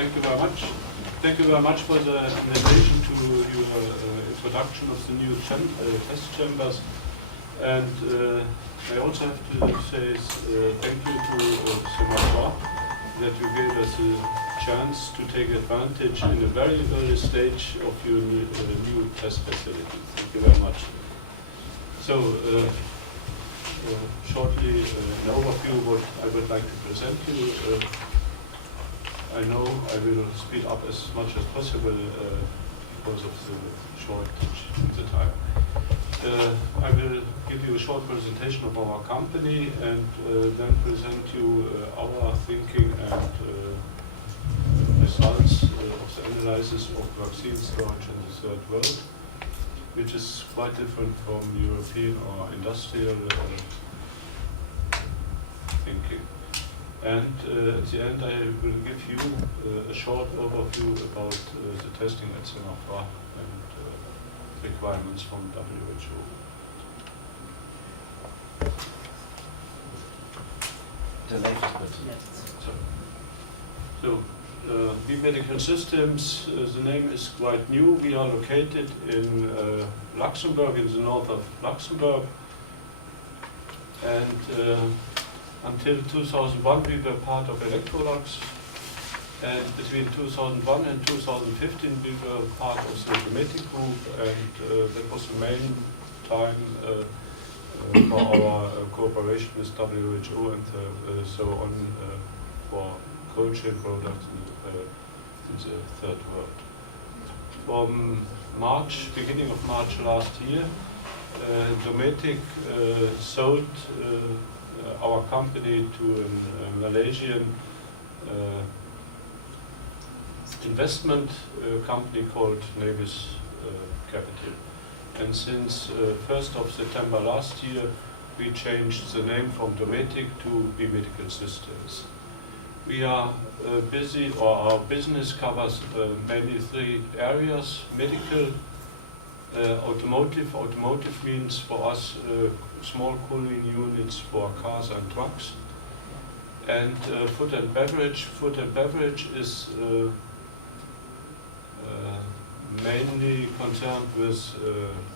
Thank you very much. Thank you very much for the invitation to your introduction of the new test chambers. And I also have to say thank you to Cemafroid that you gave us a chance to take advantage in a very early stage of your new test facility. Thank you very much. So, shortly an overview of what I would like to present to you. I know I will speed up as much as possible because of the shortage of the time. I will give you a short presentation of our company and then present you our thinking and results of the analysis of vaccine storage in the third world, which is quite different from European or industrial thinking. And at the end I will give you a short overview about the testing at Cemafroid and requirements from WHO. The latest question. So, we Medical Systems, the name is quite new. We are located in Luxembourg, in the north of Luxembourg. And until 2001 we were part of Electrolux. And between 2001 and 2015 we were part of the Dometic Group, and that was the main time for our cooperation with WHO and so on for cold chain products in the third world. From March, beginning of March last year, Dometic sold our company to a Malaysian investment company called Navis Capital. And since 1st of September last year, we changed the name from Dometic to B Medical Systems. We are busy, or our business covers mainly three areas: medical, automotive. Automotive means for us small cooling units for cars and trucks. And food and beverage. Food and beverage is mainly concerned with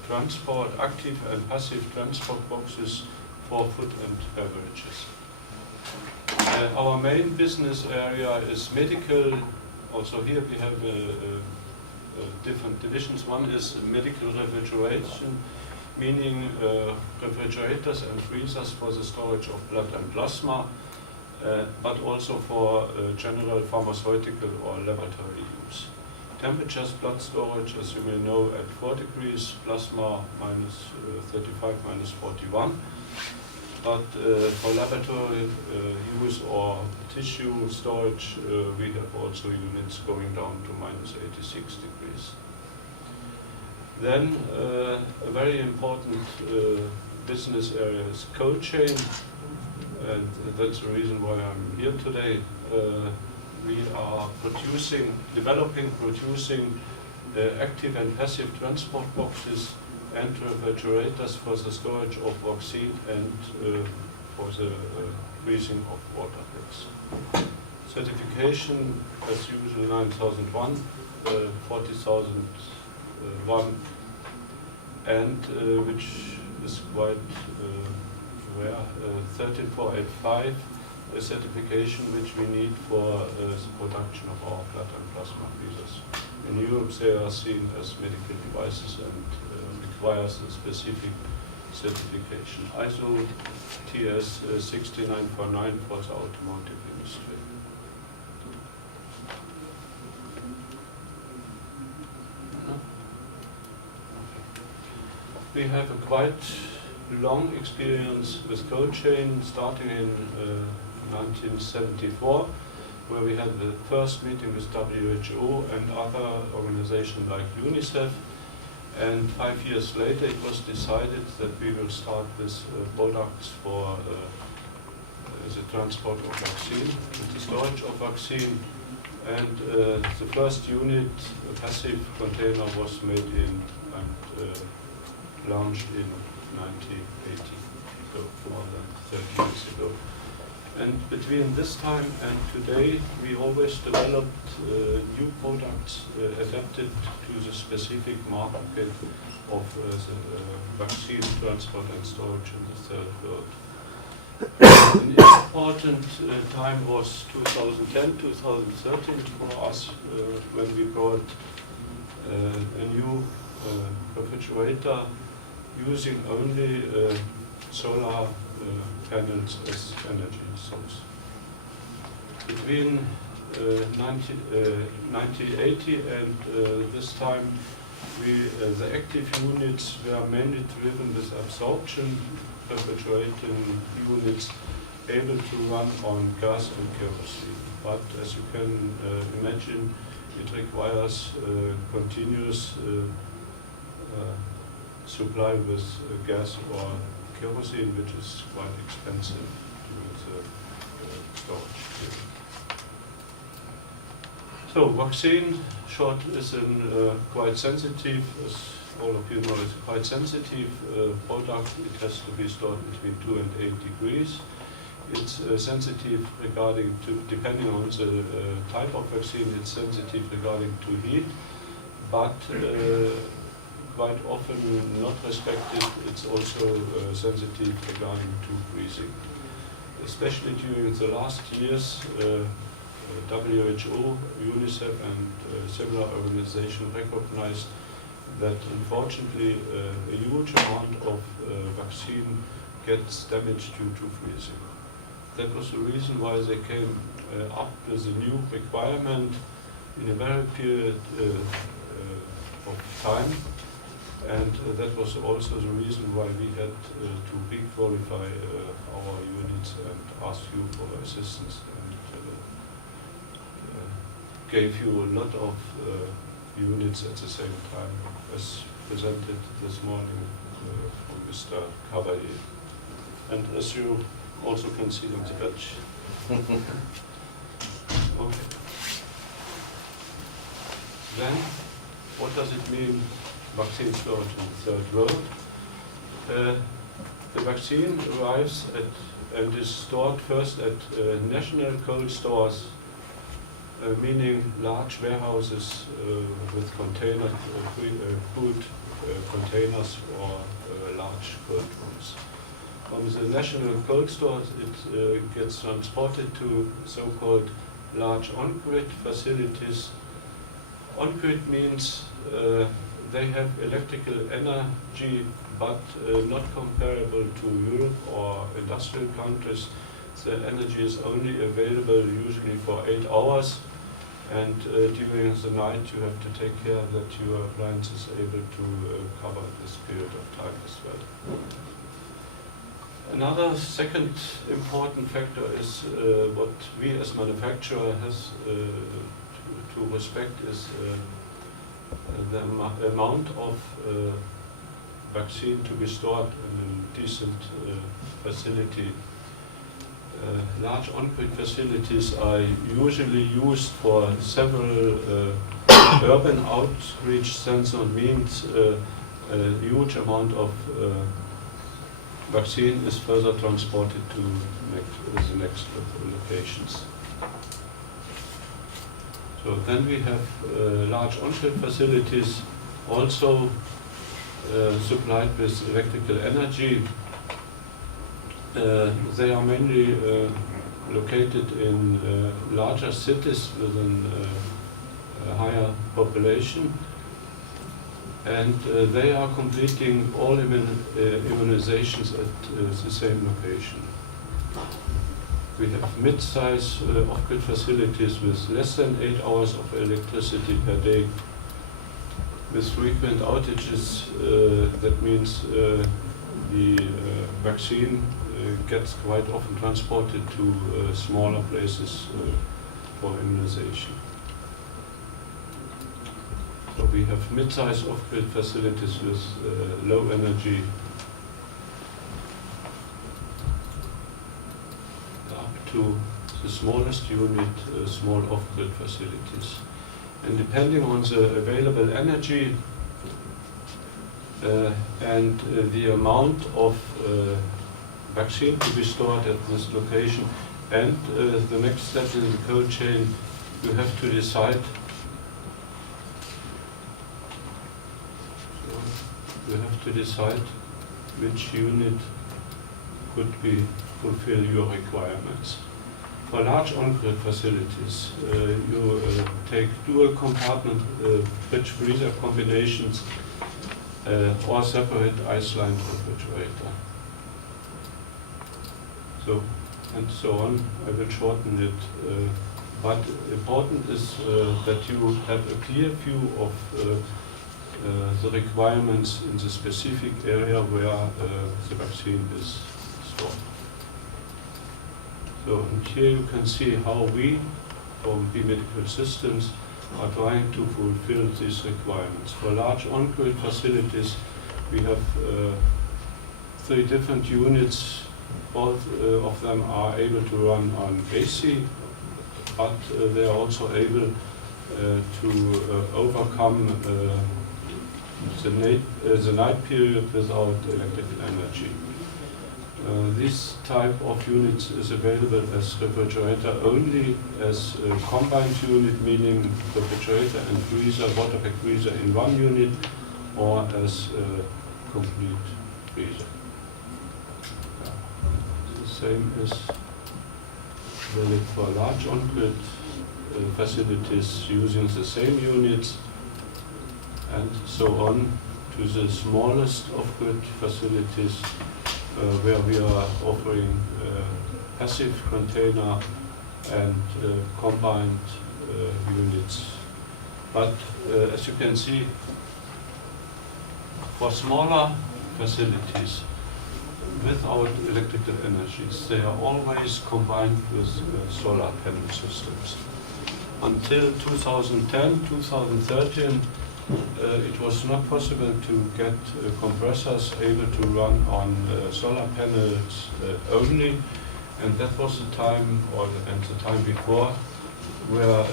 transport, active and passive transport boxes for food and beverages. Our main business area is medical. Also here we have different divisions. One is medical refrigeration, meaning refrigerators and freezers for the storage of blood and plasma, but also for general pharmaceutical or laboratory use. Temperatures, blood storage, as you may know, at 4 degrees, plasma minus 35, minus 41. But for laboratory use or tissue storage, we have also units going down to minus 86 degrees. Then a very important business area is cold chain, and that's the reason why I'm here today. We are developing, producing active and passive transport boxes and refrigerators for the storage of vaccine and for the freezing of water packs. Certification, as usual, 9001, 40001, and which is quite rare, 13485, a certification which we need for the production of our blood and plasma freezers. In Europe they are seen as medical devices and requires a specific certification. ISO TS 6949 for the automotive industry. We have a quite long experience with cold chain, starting in 1974, where we had the first meeting with WHO and other organizations like UNICEF. And 5 years later it was decided that we will start with products for the transport of vaccine, the storage of vaccine. And the first unit, a passive container, was made in and launched in 1980, so more than 30 years ago. And between this time and today, we always developed new products adapted to the specific market of the vaccine transport and storage in the third world. An important time was 2010, 2013 for us when we brought a new refrigerator using only solar panels as energy source. Between 1980 and this time, the active units were mainly driven with absorption refrigerating units able to run on gas and kerosene. But as you can imagine, it requires continuous supply with gas or kerosene, which is quite expensive during the storage period. So vaccine shot is quite sensitive, as all of you know, it's a quite sensitive product. It has to be stored between 2 and 8 degrees. It's sensitive regarding to, depending on the type of vaccine, it's sensitive regarding to heat, but quite often not respected. It's also sensitive regarding to freezing. Especially during the last years, WHO, UNICEF and similar organizations recognized that unfortunately a huge amount of vaccine gets damaged due to freezing. That was the reason why they came up with a new requirement in a very period of time. And that was also the reason why we had to re-qualify our units and ask you for assistance, and gave you a lot of units at the same time, as presented this morning from Mr. Cavalier. And as you also can see on the badge. Okay. Then, what does it mean? Vaccine storage in the third world. The vaccine arrives at and is stored first at national cold stores, meaning large warehouses with container, food containers or large cold rooms. From the national cold stores, it gets transported to so-called large on-grid facilities. On-grid means they have electrical energy, but not comparable to Europe or industrial countries. The energy is only available usually for 8 hours, and during the night you have to take care that your appliance is able to cover this period of time as well. Another second important factor is what we as manufacturer has to respect is the amount of vaccine to be stored in a decent facility. Large on-grid facilities are usually used for several urban outreach sensor, means a huge amount of vaccine is further transported to the next locations. So then we have large on-grid facilities also supplied with electrical energy. They are mainly located in larger cities with a higher population, and they are completing all immunizations at the same location. We have mid-size off-grid facilities with less than 8 hours of electricity per day. With frequent outages, that means the vaccine gets quite often transported to smaller places for immunization. So we have mid-size off-grid facilities with low energy, up to the smallest unit, small off-grid facilities. And depending on the available energy and the amount of vaccine to be stored at this location, And the next step in the cold chain, you have to decide. So you have to decide which unit could fulfill your requirements. For large on-grid facilities, you take dual compartment fridge freezer combinations or separate ice-lined refrigerator. So, and so on. I will shorten it. But important is that you have a clear view of the requirements in the specific area where the vaccine is stored. So and here you can see how we, from B Medical Systems, are trying to fulfill these requirements. For large on-grid facilities, we have 3 different units. Both of them are able to run on AC, but they are also able to overcome the night period without electrical energy. This type of units is available as refrigerator only, as a combined unit, meaning refrigerator and freezer, water-pack freezer in one unit, or as a complete freezer. The same is valid for large on-grid facilities using the same units, and so on to the smallest off-grid facilities where we are offering passive container and combined units. But as you can see, for smaller facilities without electrical energies, they are always combined with solar panel systems. Until 2010, 2013, it was not possible to get compressors able to run on solar panels only, and that was the time, and the time before, where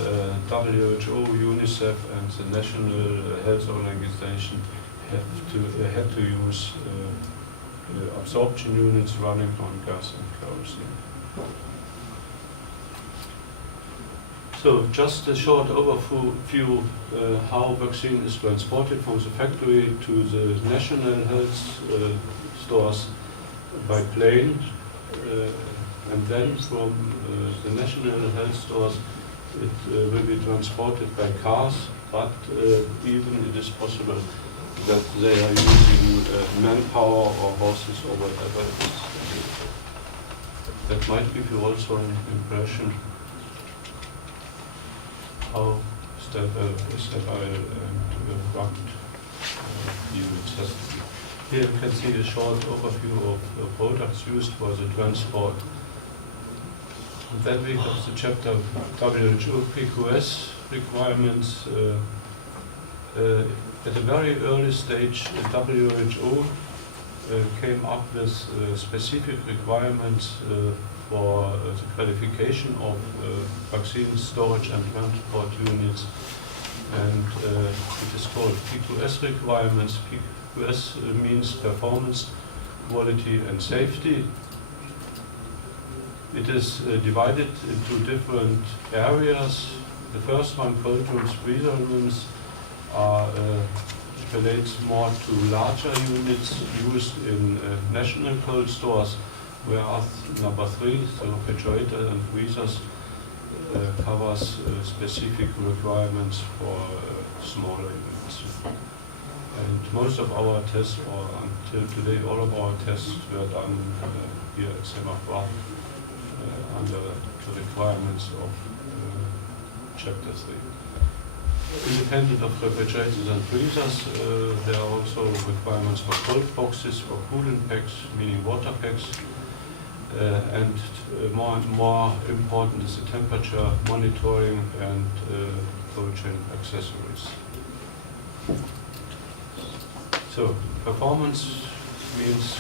WHO, UNICEF, and the National Health Organization had to use absorption units running on gas and kerosene. So just a short overview how vaccine is transported from the factory to the national health stores by plane, and then from the national health stores it will be transported by cars, but even it is possible that they are using manpower or horses or whatever it is. That might give you also an impression how sterile and rugged units has to be. Here you can see a short overview of the products used for the transport. And then we have the chapter WHO PQS requirements. At a very early stage, WHO came up with specific requirements for the qualification of vaccine storage and transport units, and it is called PQS requirements. PQS means performance, quality and safety. It is divided into different areas. The first one, cold rooms, freezer rooms, relates more to larger units used in national cold stores, whereas number 3, the refrigerator and freezers, covers specific requirements for smaller units. And most of our tests, or until today, all of our tests were done here at Cemafroid under the requirements of Chapter 3. Independent of refrigerators and freezers, there are also requirements for cold boxes, for cooling packs, meaning water packs, and more and more important is the temperature monitoring and cold chain accessories. So performance means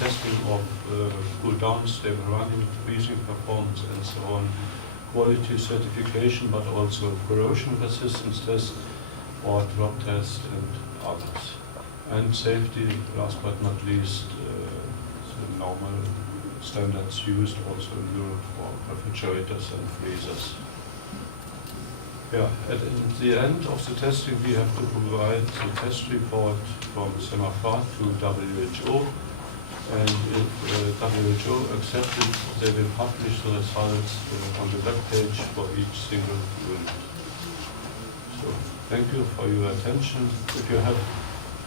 testing of cool down, stable running, freezing performance, and so on. Quality certification, but also corrosion resistance test or drop test and others. And safety, last but not least, the normal standards used also in Europe for refrigerators and freezers. Yeah, at the end of the testing, we have to provide the test report from Cemafroid to WHO, and if WHO accepts it, they will publish the results on the web page for each single unit. So, thank you for your attention. If you have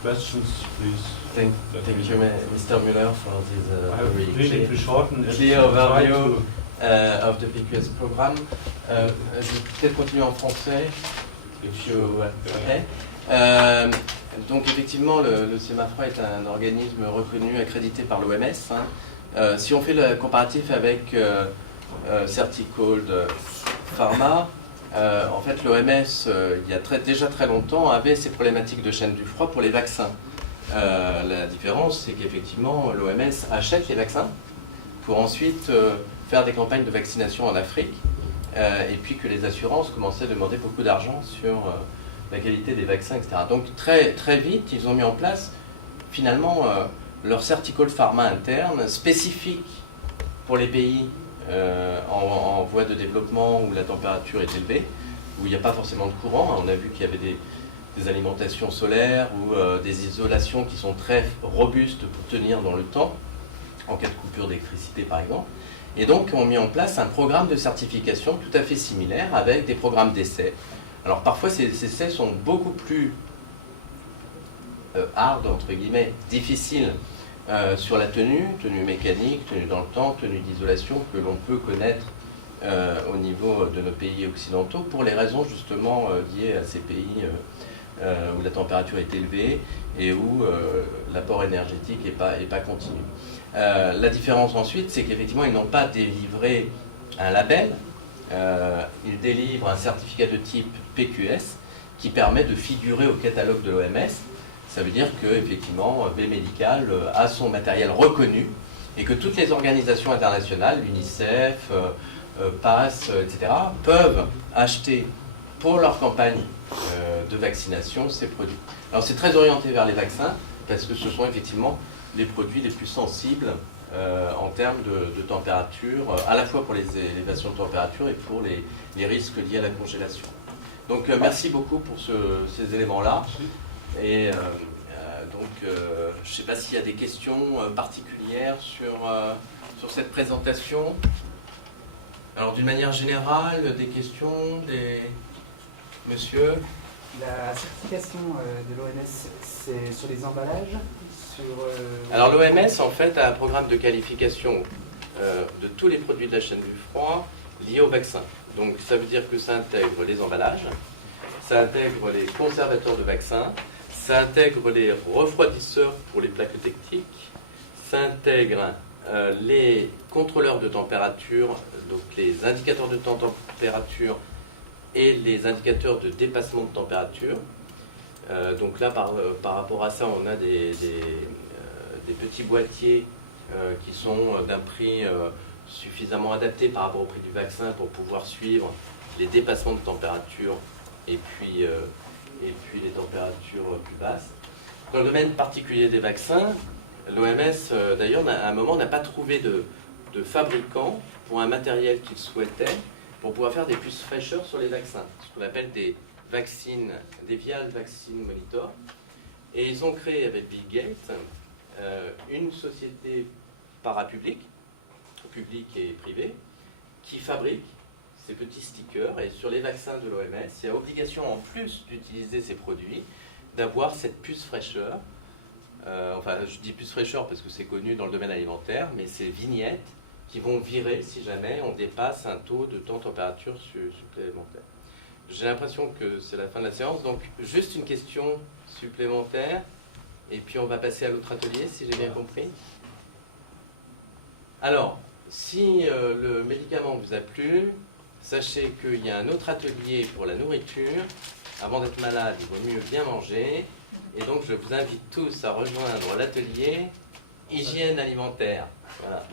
questions, please. Thank you, Mr. Müller, for this I have very really to shorten it. clear overview of the PQS program. Je vais peut-être continuer en français. Okay. Donc effectivement, le Cemafroid est un organisme reconnu, accrédité par l'OMS. Si on fait le comparatif avec Certicold Pharma, en fait l'OMS, il y a déjà très longtemps, avait ces problématiques de chaîne du froid pour les vaccins. La différence, c'est qu'effectivement, l'OMS achète les vaccins pour ensuite faire des campagnes de vaccination en Afrique, et puis que les assurances commençaient à demander beaucoup d'argent sur la qualité des vaccins, etc. Donc très vite, ils ont mis en place finalement leur Certicold Pharma interne, spécifique pour les pays en voie de développement où la température est élevée, où il n'y a pas forcément de courant. On a vu qu'il y avait des alimentations solaires ou des isolations qui sont très robustes pour tenir dans le temps, en cas de coupure d'électricité par exemple. Et donc on a mis en place un programme de certification tout à fait similaire avec des programmes d'essais. Alors parfois ces essais sont beaucoup plus hard, entre guillemets, difficiles sur la tenue mécanique, tenue dans le temps, tenue d'isolation que l'on peut connaître au niveau de nos pays occidentaux pour les raisons justement liées à ces pays où la température est élevée et où l'apport énergétique n'est pas continu. La différence ensuite, c'est qu'effectivement ils n'ont pas délivré un label, ils délivrent un certificat de type PQS qui permet de figurer au catalogue de l'OMS. Ça veut dire qu'effectivement B Medical a son matériel reconnu et que toutes les organisations internationales, l'UNICEF, PASS, etc., peuvent acheter pour leur campagne de vaccination ces produits. Alors c'est très orienté vers les vaccins parce que ce sont effectivement les produits les plus sensibles en termes de température, à la fois pour les élévations de température et pour les risques liés à la congélation. Donc merci beaucoup pour ces éléments-là. Et donc je ne sais pas s'il y a des questions particulières sur cette présentation. Alors d'une manière générale, des questions, monsieur? La certification de l'OMS, c'est sur les emballages Alors l'OMS en fait a un programme de qualification de tous les produits de la chaîne du froid liés au vaccin. Donc ça veut dire que ça intègre les emballages, ça intègre les conservateurs de vaccins, ça intègre les refroidisseurs pour les plaques tectiques, ça intègre les contrôleurs de température, donc les indicateurs de température et les indicateurs de dépassement de température. Donc là, par rapport à ça, on a des petits boîtiers qui sont d'un prix suffisamment adapté par rapport au prix du vaccin pour pouvoir suivre les dépassements de température et puis les températures plus basses. Dans le domaine particulier des vaccins, l'OMS, d'ailleurs, à un moment, n'a pas trouvé de fabricant pour un matériel qu'il souhaitait pour pouvoir faire des puces fraîcheur sur les vaccins, ce qu'on appelle des Vial Vaccine Monitor. Et ils ont créé avec Bill Gates une société parapublique, publique et privée, qui fabrique ces petits stickers. Et sur les vaccins de l'OMS, il y a obligation, en plus d'utiliser ces produits, d'avoir cette puce fraîcheur. Enfin, je dis puce fraîcheur parce que c'est connu dans le domaine alimentaire, mais ces vignettes qui vont virer si jamais on dépasse un taux de température supplémentaire. J'ai l'impression que c'est la fin de la séance, donc juste une question supplémentaire, et puis on va passer à l'autre atelier, si j'ai bien compris. Alors, si le médicament vous a plu, sachez qu'il y a un autre atelier pour la nourriture. Avant d'être malade, il vaut mieux bien manger, et donc je vous invite tous à rejoindre l'atelier hygiène alimentaire. Voilà.